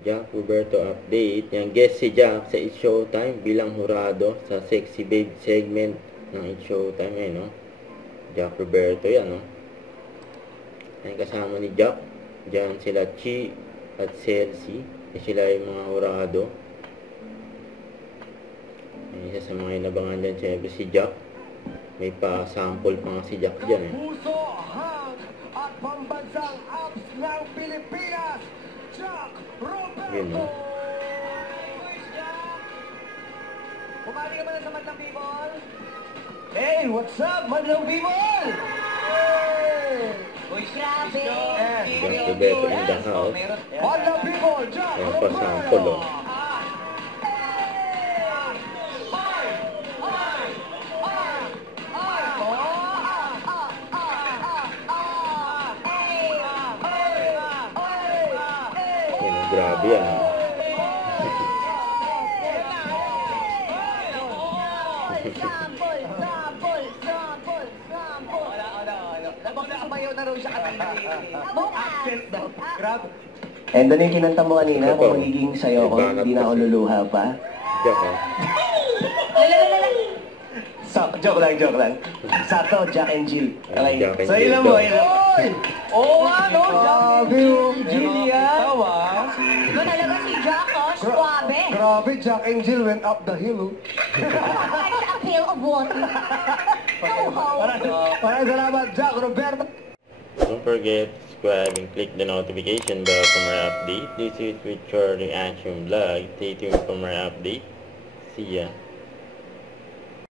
Jack Roberto update. Yung guest si Jack sa It's Showtime bilang hurado sa Sexy Babe segment ng It's Showtime. No? Jack Roberto yan, no? Ayan, kasama ni Jack. Diyan sila Chi at Celsi. Sila yung mga hurado. Ayan, isa sa mga inabangan dyan, syempre si Jack. May pa-sample pa nga si Jack dyan, eh. Puso, hang at pambansang abs ng Pilipinas, Jack Roberto! Yun, no? Pumali ka ba na sa Madlang People? Hey, what's up, Madlang People? Hey! Uy, grabe! Jack Roberto in the house. Madlang People, Jack Ayan, Roberto! pa-sample, oh. Grabe yan. Nabangsabayaw na raw siya kanina. Accent daw. Grabe. And doon yung kinanta mo kanina, Ito po. kung magiging sayo ko, hindi na ako luluha pa. Jack, ha? Joke lang. Sakto, Jack and Jill. Okay. Jack and So, Jill ilan mo, to. ilan mo? Oo nga, no? Grabe yung Jill yan. Ito talaga si Jack, oh. Suabe. Grabe, Jack and Jill went up the hill. It's a pail of water. Maraming salamat, Jack Roberto. Don't forget to subscribe and click the notification bell for more update. This is with your reaction vlog. Stay tuned for more update. See ya.